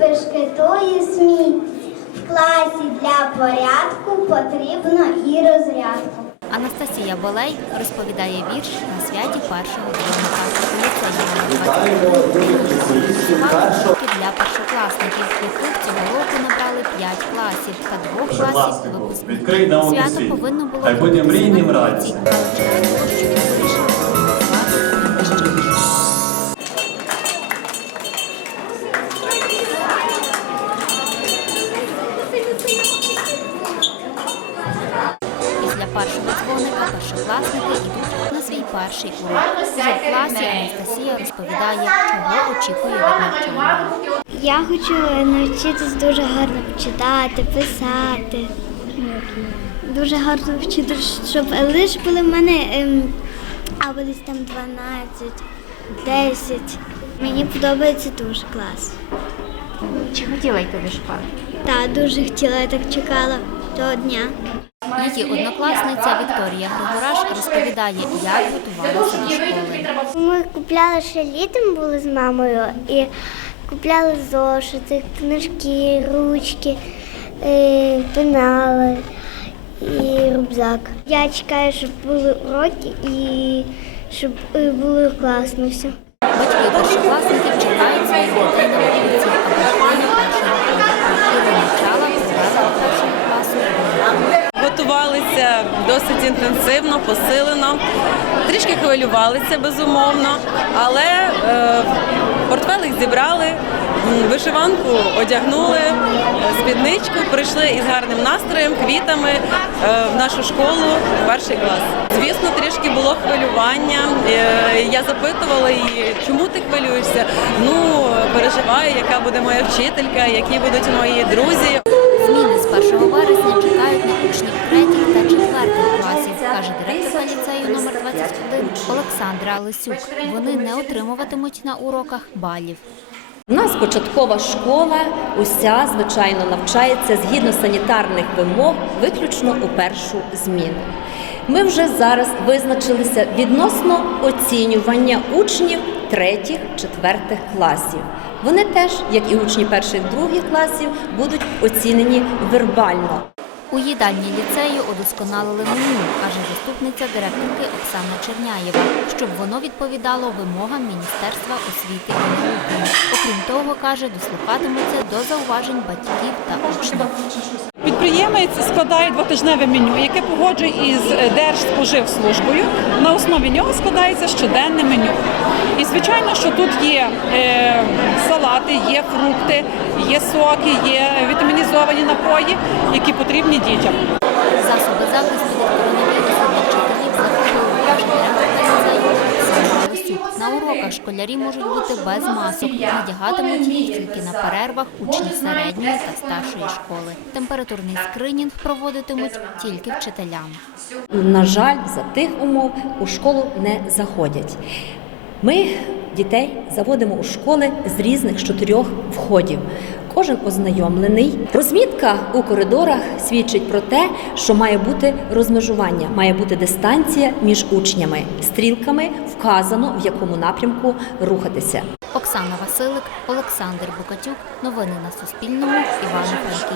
бешкетує сміття. В класі для порядку потрібно і розрядку. Анастасія Болей розповідає вірш на святі першого 22 для першокласників, яких цього року набрали 5 класів та двох класів випускників. Свято повинно було відбутися мрійним на першого дзвоника першокласники йдуть на свій перший урок. Уже в класі Анастасія розповідає, чого очікує від навчання. Я хочу навчитись дуже гарно читати, писати. Дуже гарно вчитися, щоб лише були в мене ем, або десь там 12, 10. Мені подобається дуже клас. Чи хотіла йти до школи? Так, дуже хотіла, я так чекала того дня. Її однокласниця Вікторія Григораш розповідає, як готувалася до школи. Ми купляли ще літом були з мамою і купляли зошити, книжки, ручки, е, пенали і рюкзак. Я чекаю, щоб були уроки і щоб е, було класно все. Батьки першокласників чекають своїх дітей на вулиці, аби школа першого року. Досить інтенсивно, посилено. Трішки хвилювалися, безумовно, але е, портфелик зібрали, вишиванку одягнули, е, спідничку, прийшли із гарним настроєм, квітами е, в нашу школу, перший клас. Звісно, трішки було хвилювання. Е, я запитувала її, чому ти хвилюєшся? Ну, переживаю, яка буде моя вчителька, які будуть мої друзі. Олександра Лисюк. Вони не отримуватимуть на уроках балів. У нас початкова школа уся, звичайно, навчається згідно санітарних вимог виключно у першу зміну. Ми вже зараз визначилися відносно оцінювання учнів третіх, четвертих класів. Вони теж, як і учні перших, других класів, будуть оцінені вербально. У їдальні ліцею удосконалили меню, каже заступниця директорки Оксана Черняєва, щоб воно відповідало вимогам Міністерства освіти і науки. Окрім того, каже, дослухатимуться до зауважень батьків та учнів. Підприємець складає двотижневе меню, яке погоджує із Держспоживслужбою. На основі нього складається щоденне меню. І звичайно, що тут є е, салати, є фрукти, є соки, є вітамінізовані напої, які потрібні дітям. Засоби захисту від коронавірусу для вчителів Оксана Лисюк. На уроках школярі можуть бути без масок, надягатимуть їх тільки на перервах учні середньої та старшої школи. Температурний скринінг проводитимуть тільки вчителям. На жаль, за тих умов у школу не заходять. Ми дітей заводимо у школи з різних чотирьох входів. Кожен ознайомлений. Розмітка у коридорах свідчить про те, що має бути розмежування, має бути дистанція між учнями. Стрілками вказано, в якому напрямку рухатися. Оксана Василик, Олександр Букатюк. Новини на Суспільному. Івано-Франківськ.